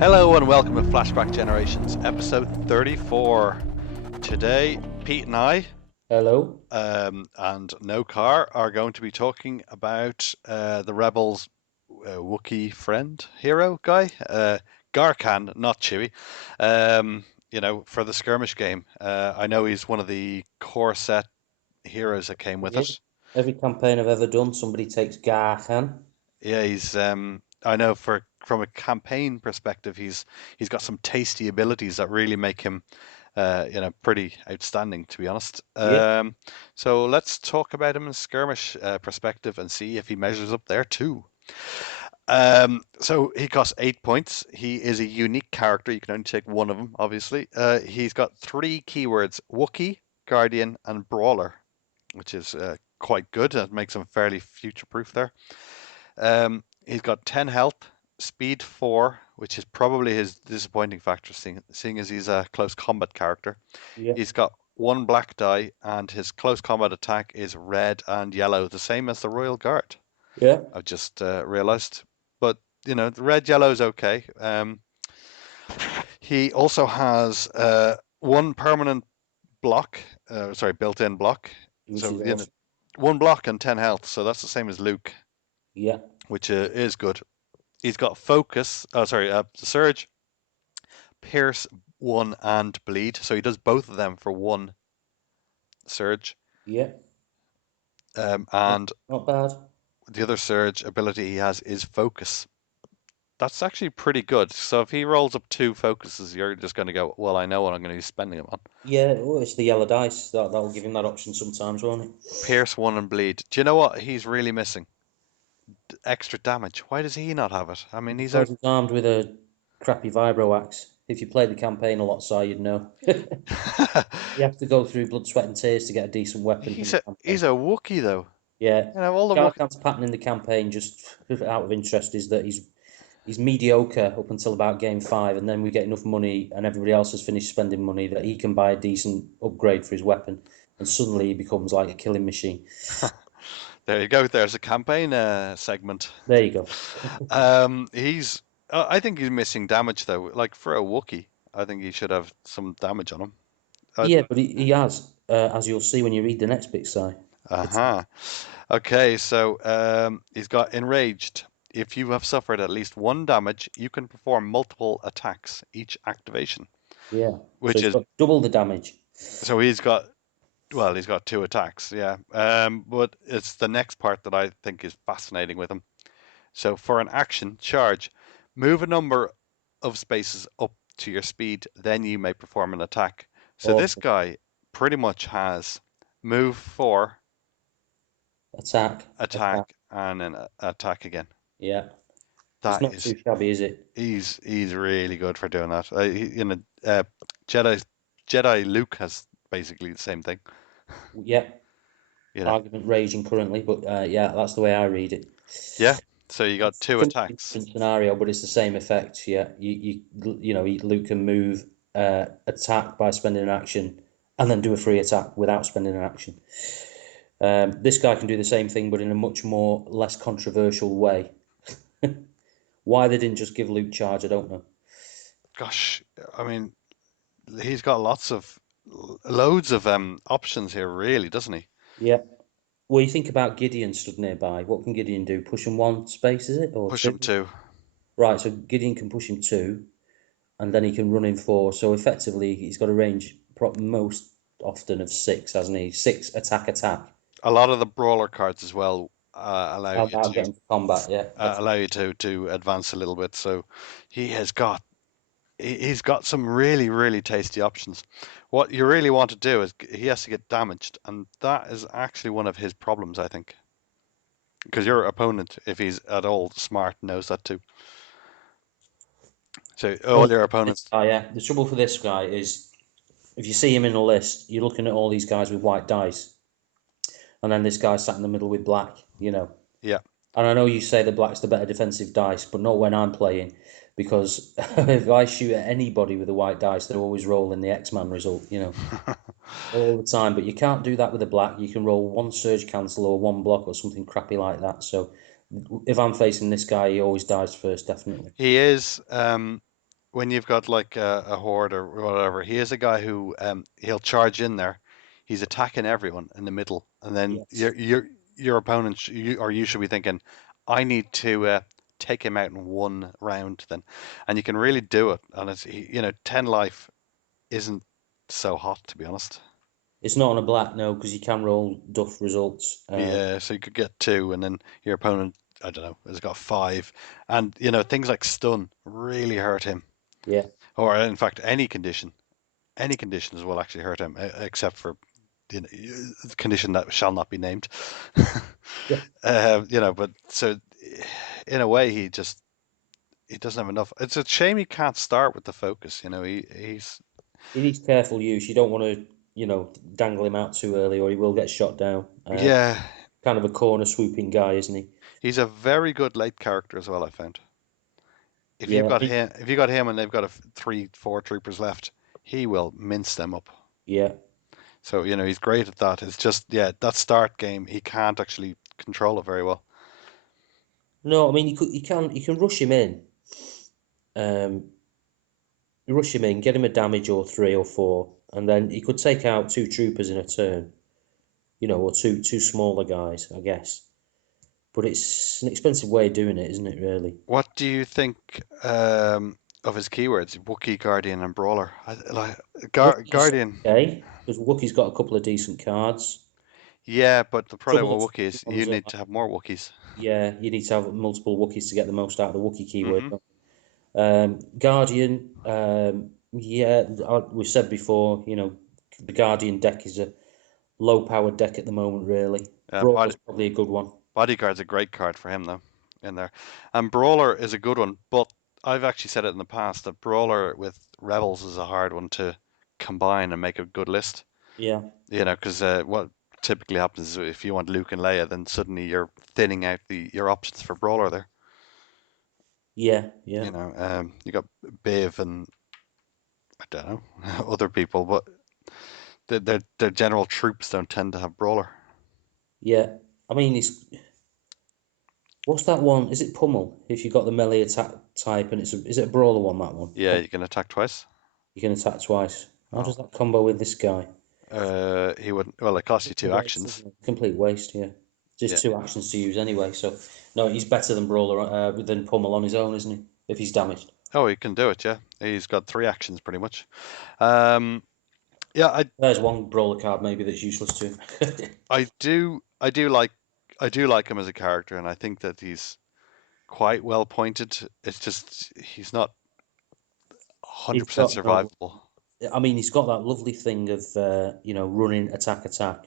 Hello and welcome to Flashback Generations, episode 34. Today, Pete and I, Hello. and No Car, are going to be talking about the Rebels' Wookiee friend, hero guy, Gaarkhan, not Chewie. For the skirmish game. I know he's one of the core set heroes that came with Yeah. it. Every campaign I've ever done, somebody takes Gaarkhan. Yeah, he's. I know from a campaign perspective, he's got some tasty abilities that really make him, pretty outstanding, to be honest. Yeah. So let's talk about him in skirmish perspective and see if he measures up there too. So he costs 8 points. He is a unique character. You can only take one of them, obviously. He's got three keywords: Wookiee, Guardian, and Brawler, which is quite good. That makes him fairly future-proof there. He's got 10 health, speed 4, which is probably his disappointing factor, seeing as he's a close combat character. Yeah. He's got one black die, and his close combat attack is red and yellow, the same as the Royal Guard. Yeah. I've just realized. But, the red yellow is okay. He also has one permanent block, built-in block. Which So, is awesome. one block and 10 health. So that's the same as Luke, Yeah. which is good. He's got focus. Surge, pierce, one, and bleed. So he does both of them for one surge. Yeah. And Not bad. the other surge ability he has is focus. That's actually pretty good. So if he rolls up two focuses, you're just going to go, well, I know what I'm going to be spending them on. Yeah. Oh, it's the yellow dice. That'll give him that option sometimes, won't it? Pierce, one, and bleed. Do you know what he's really missing? Extra damage. Why does he not have it? I mean, he's a Because he's armed with a crappy vibro axe. If you played the campaign a lot, Si, you'd know. You have to go through blood, sweat, and tears to get a decent weapon in he's the a he's campaign. a Wookiee though. Yeah. All the Wook Garkhan's pattern in the campaign, just out of interest, is that he's mediocre up until about game 5, and then we get enough money, and everybody else has finished spending money that he can buy a decent upgrade for his weapon, and suddenly he becomes like a killing machine. There you go. There's a campaign segment. There you go. He's. I think he's missing damage though. Like for a Wookiee, I think he should have some damage on him. Yeah, but he has, as you'll see when you read the next bit, Si. It's Uh-huh. Okay, so he's got enraged. If you have suffered at least one damage, you can perform multiple attacks each activation, yeah. So which he's is got double the damage. so he's got two attacks, yeah. But it's the next part that I think is fascinating with him. So for an action charge, move a number of spaces up to your speed, then you may perform an attack. So this Awesome. guy pretty much has move 4, Attack. Attack. attack, and an attack again. Yeah. It's That not is too shabby, is it? he's really good for doing that. Jedi Jedi Luke has basically the same thing. Yeah. You know, Argument raging currently, but yeah, that's the way I read it. yeah. So you got It's two completely attacks. different scenario, but it's the same effect. Yeah, Luke can move, attack by spending an action, and then do a free attack without spending an action. This guy can do the same thing, but in a much more less controversial way. Why they didn't just give Luke charge, I don't know. Gosh, I mean, he's got loads of options here, really, doesn't he? Yeah. Well, you think about Gideon stood nearby. What can Gideon do? Push him one space, is it, or Push him two? to. Right. So Gideon can push him two, and then he can run in four. So effectively, he's got a range most often of six, hasn't he? Six attack, attack. A lot of the brawler cards as well I'll get into combat. Yeah, that's allow you to advance a little bit. So he has got he's got some really tasty options. What you really want to do is he has to get damaged, and that is actually one of his problems, I think, because your opponent, if he's at all smart, knows that too. So all oh, your this opponents. guy. Yeah, the trouble for this guy is if you see him in a list, you're looking at all these guys with white dice, and then this guy sat in the middle with black. Yeah. And I know you say the black's the better defensive dice, but not when I'm playing, because if I shoot at anybody with a white dice, they're always rolling the X-Man result. All the time. But you can't do that with a black. You can roll one surge cancel or one block or something crappy like that. So if I'm facing this guy, he always dies first, definitely. He is. when you've got like a horde or whatever, he is a guy who he'll charge in there. He's attacking everyone in the middle, and then Yes. your opponent or you should be thinking, I need to take him out in one round. Then, and you can really do it. And it's 10 life isn't so hot to be honest. It's not on a black, no, because you can roll duff results. Yeah, so you could get two, and then your opponent, I don't know, has got five, and things like stun really hurt him, Yeah. or in fact any conditions will actually hurt him, except for the condition that shall not be named. Yeah. But so in a way, he doesn't have enough. It's a shame he can't start with the focus. He's He needs careful use. You don't want to, dangle him out too early, or he will get shot down. yeah, Kind of a corner swooping guy, isn't he? he's a very good late character as well. I found Yeah. if you got him and they've got three, four troopers left, he will mince them up. Yeah. So he's great at that. It's just that start game he can't actually control it very well. No, I mean you can rush him in. Um, you rush him in, get him a damage or three or four, and then he could take out two troopers in a turn. Or two smaller guys, I guess. But it's an expensive way of doing it, isn't it? Really. What do you think of his keywords? Wookiee, Guardian, and Brawler. Wookiee's Guardian. okay because Wookiee's got a couple of decent cards. Yeah, but the problem Trouble with of Wookiee is you ones are need to have more Wookiees. yeah, you need to have multiple Wookiees to get the most out of the Wookiee keyword. Hmm. Guardian, yeah, we've said before, the Guardian deck is a low-powered deck at the moment, really. Body, Brawler's probably a good one. Bodyguard's a great card for him though, in there. And Brawler is a good one, but I've actually said it in the past that Brawler with Rebels is a hard one to combine and make a good list. Yeah, Because what typically happens is if you want Luke and Leia, then suddenly you're thinning out your options for Brawler there. yeah, yeah, You got Biv and I don't know other people, but their general troops don't tend to have Brawler. yeah. I mean, what's that one? Is it Pummel? If you got the melee attack type, and is it a Brawler one? That one? Yeah, you can attack twice. You can attack twice. How Oh, does that combo with this guy? he wouldn't. Well, it costs you two Waste, actions. isn't it? Complete waste, yeah. Yeah. Just two actions to use anyway. So no, he's better than Brawler than Pummel on his own, isn't he? If he's damaged. Oh, he can do it. Yeah, he's got three actions pretty much. Um, yeah, There's one Brawler card maybe that's useless too. I do like him as a character, and I think that he's quite well pointed. It's just he's not He's 100% got no. survivable. I mean, he's got that lovely thing of running attack attack,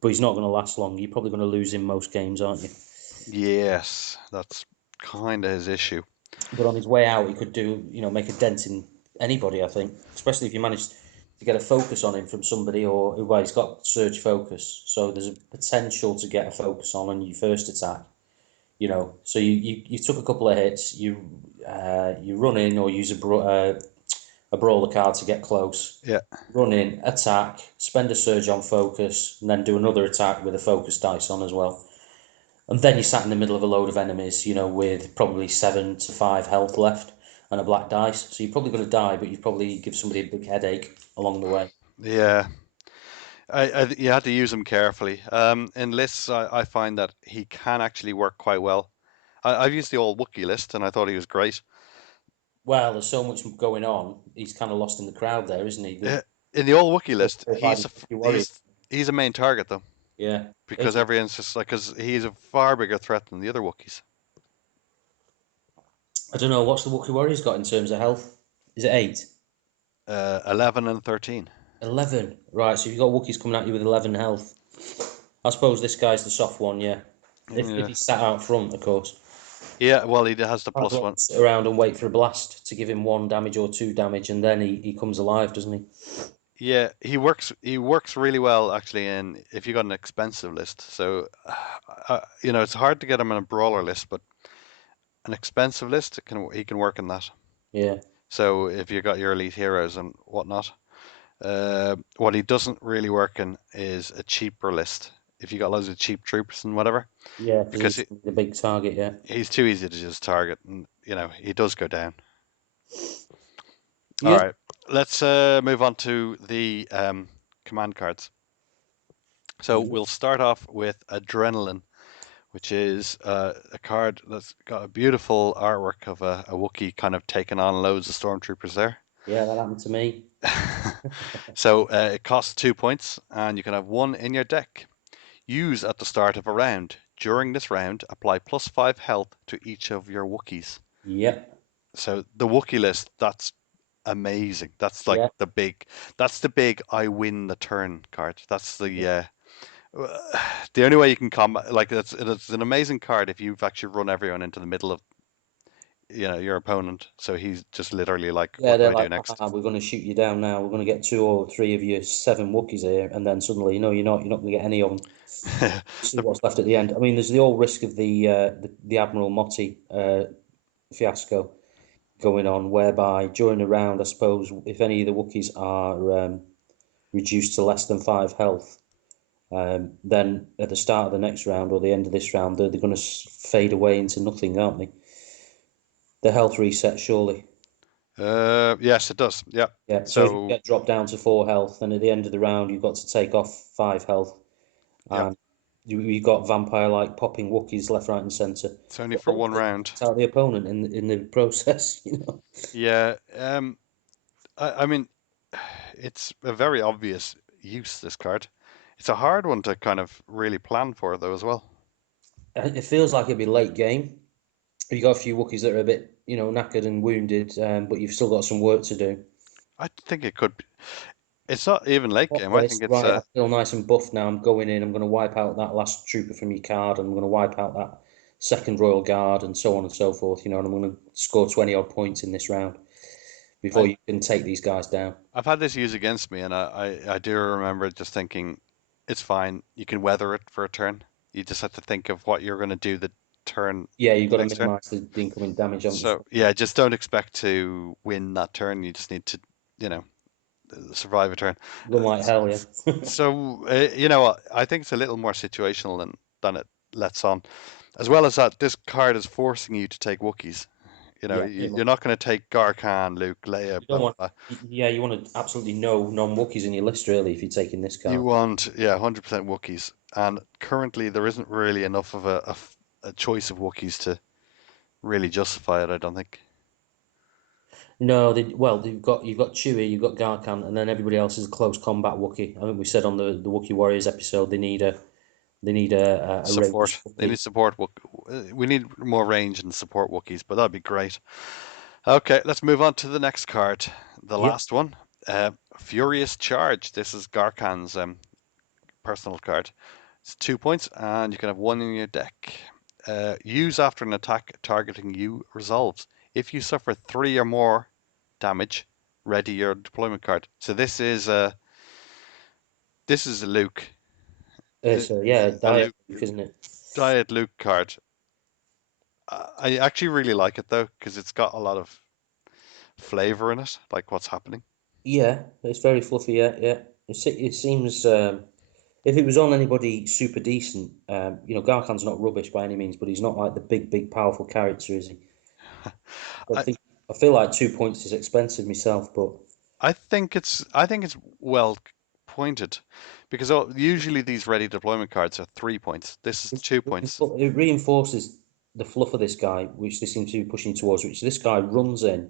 but he's not going to last long. You're probably going to lose in most games, aren't you? Yes, that's kind of his issue. But on his way out, he could make a dent in anybody. I think, especially if you manage to get a focus on him from somebody, or well, he's got surge focus, so there's a potential to get a focus on your first attack. So you took a couple of hits, you run in or use a brawler card to get close, Yeah, run in, attack, spend a surge on focus, and then do another attack with a focus dice on as well. And then you sat in the middle of a load of enemies, with probably 7 to 5 health left and a black dice. So you're probably going to die, but you probably give somebody a big headache along the way. yeah. You had to use him carefully. In lists, I find that he can actually work quite well. I've used the old Wookiee list, and I thought he was great. Well, there's so much going on. He's kind of lost in the crowd there, isn't he? Uh, With In the old Wookiee list, fighting warrior. he's a main target though, Yeah. because everyone's just like because he's a far bigger threat than the other Wookiees. I don't know what's the Wookiee Warriors got in terms of health. Is it 8? 11 and 13. 11. Right, so you've got Wookiees coming at you with 11 health. I suppose this guy's the soft one, yeah. If Yeah, he's sat out front, of course. yeah. Well, he has the Might as plus well one. sit around and wait for a blast to give him 1 damage or 2 damage, and then he comes alive, doesn't he? Yeah, he works. He works really well actually. In if you got an expensive list, so it's hard to get him on a brawler list, but an expensive list he can work in that. Yeah, So if you got your elite heroes and whatnot, what he doesn't really work in is a cheaper list. If you got loads of cheap troops and whatever, yeah, because because he's the big target, yeah. he's too easy to just target, and he does go down. All Yeah, right, let's move on to the command cards. So yeah, we'll start off with Adrenaline, which is a card that's got a beautiful artwork of a Wookiee kind of taking on loads of stormtroopers there. yeah. That happened to me. So it costs 2 points, and you can have one in your deck. Use at the start of a round. During this round, apply +5 health to each of your Wookiees. Yep. So the Wookiee list, that's amazing. That's like Yeah, the big I win the turn card. That's the only way you can combat, like it's an amazing card if you've actually run everyone into the middle of your opponent. So he's just literally like, yeah. what do They're I do like, next? we're going to shoot you down now. We're going to get two or three of your seven Wookiees here, and then suddenly, no, you're not. You're not going to get any of them. See The, what's left at the end. I mean, there's the old risk of the Admiral Motti fiasco going on, whereby during a round, I suppose, if any of the Wookiees are reduced to less than 5 health, then at the start of the next round or the end of this round, they're going to fade away into nothing, aren't they? The health reset, surely. yes, it does. Yeah. Yeah. So if you So get dropped down to 4 health, then at the end of the round, you've got to take off 5 health, yeah, and you've got vampire-like popping Wookiees left, right, and centre. it's only But for one hopefully, round. it's out the opponent in the process. Yeah. I mean, it's a very obvious use, this card. It's a hard one to kind of really plan for, though, as well. It feels like it'd be late game. You got a few Wookiees that are a bit, knackered and wounded, but you've still got some work to do. I think it could be. It's not even late What game. I this? think it's Right, I feel nice and buff now. I'm going in. I'm going to wipe out that last trooper from your card, and I'm going to wipe out that second Royal Guard, and so on and so forth. And I'm going to score 20 odd points in this round before I, you can take these guys down. I've had this used against me, and I do remember just thinking, it's fine. You can weather it for a turn. You just have to think of what you're going to do the turn, Yeah, you've the got to next turn. minimise the incoming damage, haven't you? So yeah, just don't expect to win that turn. You just need to, you know, survive a turn. Run like hell, yeah. So I think it's a little more situational than it lets on. As well as that, this card is forcing you to take Wookiees. Yeah, pretty You're much. not going to take Garkhan, Luke, Leia, You blah don't blah want. blah. Yeah, you want to absolutely no non-Wookiees in your list, really, if you're taking this You card. want, yeah, 100% Wookiees. And currently there isn't really enough of a choice of Wookiees to really justify it, I don't think. No, you've got Chewie, you've got Garkhan, and then everybody else is a close combat Wookiee. I think we said on the Wookiee Warriors episode they need a ranged Support. They need Wookiee. support. We need more range and support Wookiees, but that'd be great. Okay, let's move on to the next card, the Yep. last one. Furious Charge. This is Garkhan's personal card. It's 2 points, and you can have one in your deck. Use after an attack targeting you resolves. If you suffer 3 or more damage, ready your deployment card. So this is a Luke, So yeah, a Diet Luke Luke, isn't it? Diet Luke card. I actually really like it though because it's got a lot of flavor in it, like what's happening. Yeah, it's very fluffy. Yeah, yeah. It seems if it was on anybody super decent, Garkhan's not rubbish by any means, but he's not like the big, powerful character, is he? I I think I feel like 2 points is expensive myself, but I think it's well pointed because usually these ready deployment cards are 3 points. This is it, 2 points. it reinforces the fluff of this guy, which they seem to be pushing towards. Which this guy runs in,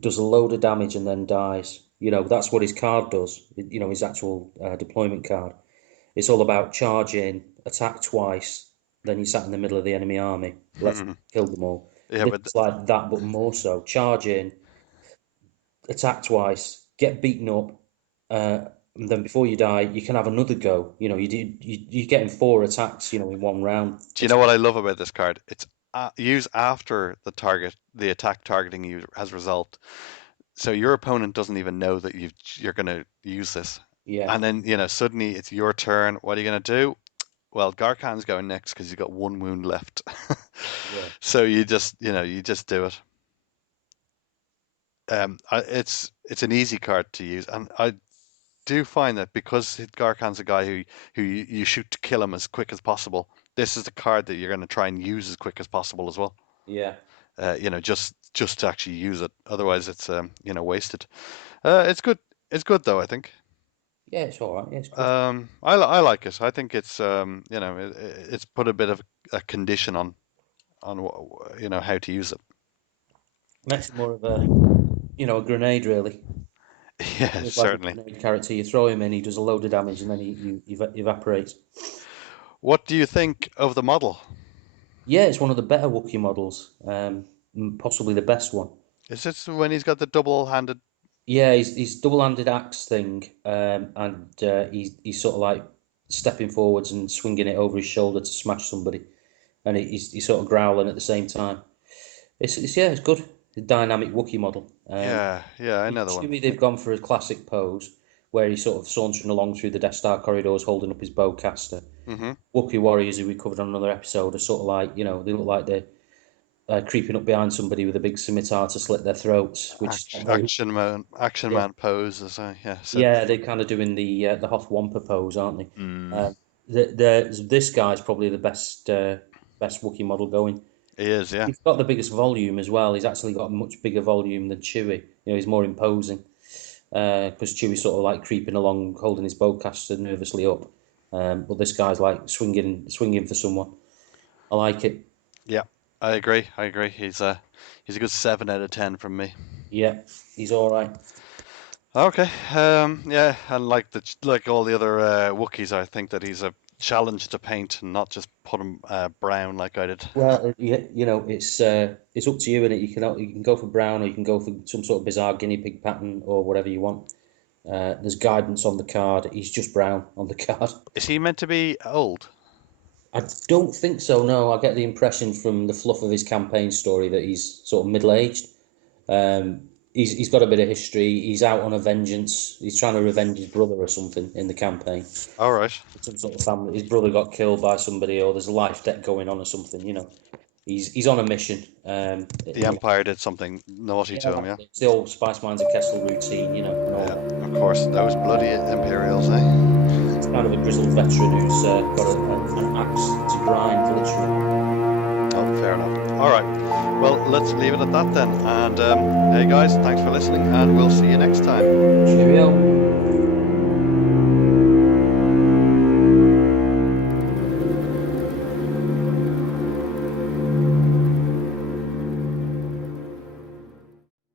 does a load of damage, and then dies. That's what his card does. His actual deployment card. It's all about charging, attack twice, then you sat in the middle of the enemy army. Let's kill them all. Yeah, This but is like that, but more so. Charge in, attack twice, get beaten up, and then before you die, you can have another go. You're getting 4 attacks, in one round. do you know what I love about this card? It's use after the attack targeting you has resolved. So your opponent doesn't even know that you're going to use this. Yeah, And then, suddenly it's your turn. What are you going to do? Well, Garkhan's going next because you've got one wound left. yeah. So you just do it. It's an easy card to use, and I do find that because Garkhan's a guy who you shoot to kill him as quick as possible. This is the card that you're going to try and use as quick as possible as well. Yeah. just to actually use it. Otherwise, it's wasted. It's good. It's good though, I think. Yeah, it's all right. Yeah, it's good. I like it. I think it's it's put a bit of a condition on how to use it. Makes it more of a a grenade really. Yeah, It's like a certainly. grenade character. You throw him in, he does a load of damage, and then he evaporates. What do you think of the model? Yeah, it's one of the better Wookiee models. Possibly the best one. Is this when he's got the double-handed? Yeah, he's double-handed axe thing, and he's sort of like stepping forwards and swinging it over his shoulder to smash somebody, and he's sort of growling at the same time. It's yeah, it's good. The dynamic Wookiee model. Yeah, yeah, another one. Chewie, they've gone for a classic pose where he's sort of sauntering along through the Death Star corridors, holding up his bowcaster. Hmm. Wookiee warriors, who we covered on another episode, are sort of like they look like they're creeping up behind somebody with a big scimitar to slit their throats, which is not very. Action Yeah, man pose, as I said yeah, they're before. kind of doing the Hoth Wampa pose, aren't they? Mm, Um, this guy's probably the best Wookiee model going. he is, yeah. He's got the biggest volume as well. He's actually got a much bigger volume than Chewie. He's more imposing because Chewie's sort of like creeping along, holding his bowcaster nervously up. But this guy's like swinging for someone. I like it. Yeah, I agree. I agree. He's a good 7 out of 10 from me. Yeah, he's all right. Okay. Yeah, and like all the other Wookiees, I think that he's a challenge to paint and not just put him brown like I did. Well, yeah, it's up to you, and you can go for brown, or you can go for some sort of bizarre guinea pig pattern, or whatever you want. There's guidance on the card. He's just brown on the card. Is he meant to be old? I don't think so. No, I get the impression from the fluff of his campaign story that he's sort of middle-aged. He's got a bit of history. He's out on a vengeance. He's trying to revenge his brother or something in the campaign. All right. Some sort of family. His brother got killed by somebody, or there's a life debt going on or something. He's on a mission. The Empire did something naughty Yeah, to him, yeah. it's the old Spice Mines of Kessel routine, and all Yeah, that. of course. Those bloody Imperials, eh? He's kind of a grizzled veteran who's got an axe to grind, literally. Oh, fair enough. All right. Well, let's leave it at that then. And hey, guys, thanks for listening, and we'll see you next time. Cheerio.